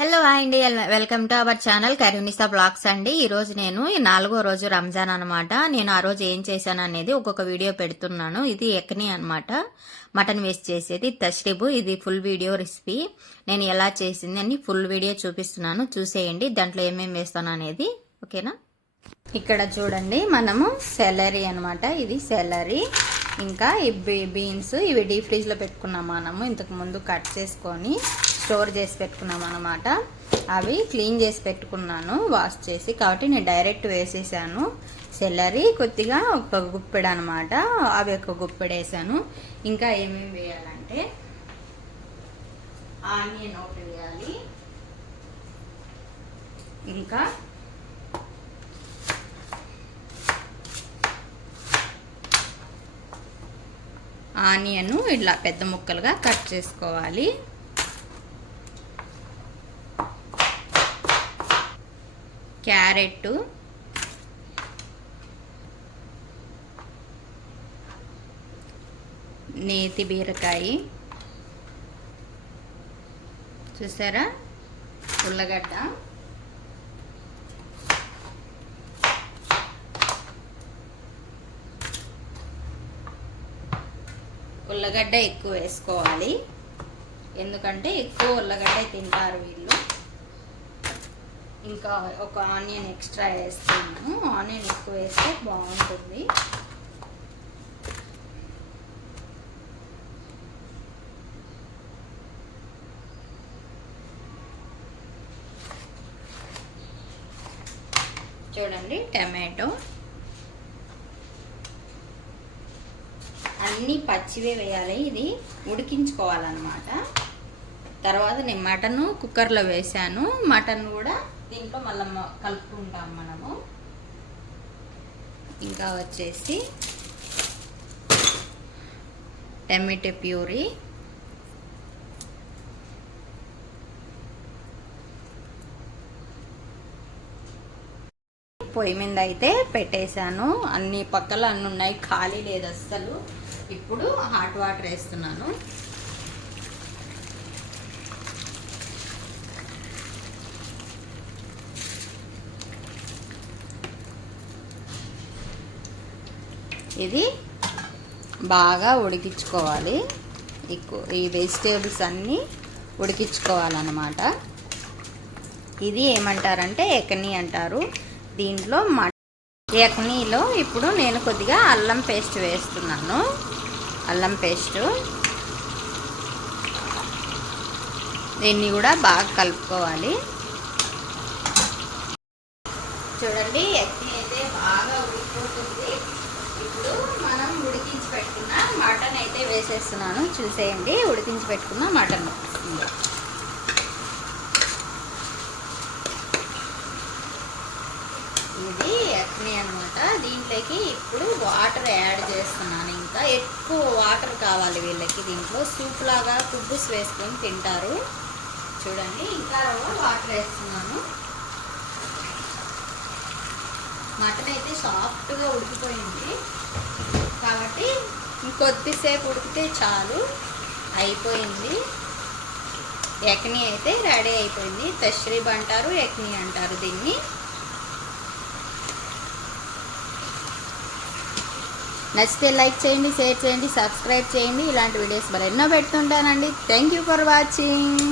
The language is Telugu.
హలో హాయ్ అండి. Welcome to our channel Karunisa blogs అండి. ఈ రోజు నేను ఈ నాలుగో రోజు రంజాన్ అనమాట నేను ఆ రోజు ఏం చేశాను అనేది ఒక్కొక్క వీడియో పెడుతున్నాను. ఇది ఎక్ని అనమాట మటన్ వేస్ట్ చేసేది తష్రిబు. ఇది ఫుల్ వీడియో రెసిపీ. నేను ఎలా చేసింది అని ఫుల్ వీడియో చూపిస్తున్నాను. చూసేయండి. దాంట్లో ఏమేమి వేస్తాను అనేది. ఓకేనా? ఇక్కడ చూడండి. మనము సెలరీ అనమాట ఇది సెలరీ. ఇంకా ఈ బీన్స్ ఇవి డీప్ ఫ్రిడ్జ్లో పెట్టుకున్నాం మనము. ఇంతకు ముందు కట్ చేసుకొని స్టోర్ చేసి పెట్టుకున్నాం అనమాట అవి క్లీన్ చేసి పెట్టుకున్నాను వాష్ చేసి. కాబట్టి నేను డైరెక్ట్ వేసేసాను. సెల్లరీ కొద్దిగా ఒక గుప్పెడు అనమాట అవి ఒక గుప్పెడు వేసాను. ఇంకా ఏమేమి వేయాలంటే ఆనియన్ ఒకటి వేయాలి. ఇంకా ఆనియన్ ఇట్లా పెద్ద ముక్కలుగా కట్ చేసుకోవాలి. క్యారెట్. నేతి బీరకాయ. చూసారా? ఉల్లగడ్డ. ఉల్లగడ్డ ఎక్కువ వేసుకోవాలి. ఎందుకంటే ఎక్కువ ఉల్లగడ్డ తింటారు వీళ్ళు. ఇంకా ఒక ఆనియన్ ఎక్స్ట్రా వేస్తాను ఆనియన్ ఎక్కువ వేస్తే బాగుంటుంది. చూడండి టమాటో. అన్నీ పచ్చివే వేయాలి. ఇది ఉడికించుకోవాలన్నమాట. తర్వాత నేను మటన్ కుక్కర్లో వేసాను మటన్ కూడా దీంట్లో మళ్ళీ కలుపుకుంటాం మనము. ఇంకా వచ్చేసి టమాటో ప్యూరీ. పొయ్యి మీద అయితే పెట్టేశాను. అన్ని పక్కల అన్ని ఉన్నాయి. ఖాళీ లేదు అస్సలు. ఇప్పుడు హాట్ వాటర్ వేస్తున్నాను. ఇది బాగా ఉడికించుకోవాలి. ఎక్కువ ఈ వెజిటేబుల్స్ అన్నీ ఉడికించుకోవాలన్నమాట. ఇది ఏమంటారంటే ఎకనీ అంటారు. దీంట్లో మట ఎకనీలో ఇప్పుడు నేను కొద్దిగా అల్లం పేస్ట్ వేస్తున్నాను. అల్లం పేస్టు. దీన్ని కూడా బాగా కలుపుకోవాలి. చూడండి ఎక్ని అయితే బాగా ఉడికిపోతుంది. ఇప్పుడు మనం ఉడికించి పెట్టుకున్న మటన్ అయితే వేసేస్తున్నాను. చూసేయండి. ఉడికించి పెట్టుకున్న మటన్. ఇది ఎక్ని అనమాట దీంట్లోకి ఇప్పుడు వాటర్ యాడ్ చేస్తున్నాను ఇంకా. ఎక్కువ వాటర్ కావాలి వీళ్ళకి దీంట్లో. సూప్ లాగా కుబ్బుస్ వేసుకొని తింటారు. చూడండి. ఇంకా వాటర్ వేస్తున్నాను. మటన్ అయితే సాఫ్ట్గా ఉడికిపోయింది. కాబట్టి ఇంకొద్దిసేపు ఉడికితే చాలు. అయిపోయింది. ఎక్ని అయితే రెడీ అయిపోయింది. తష్రీబ్ అంటారు ఎక్ని అంటారు దీన్ని. నచ్చితే లైక్ చేయండి షేర్ చేయండి సబ్స్క్రైబ్ చేయండి. ఇలాంటి వీడియోస్ మరి ఎన్నో పెడుతుంటానండి. Thank you for watching.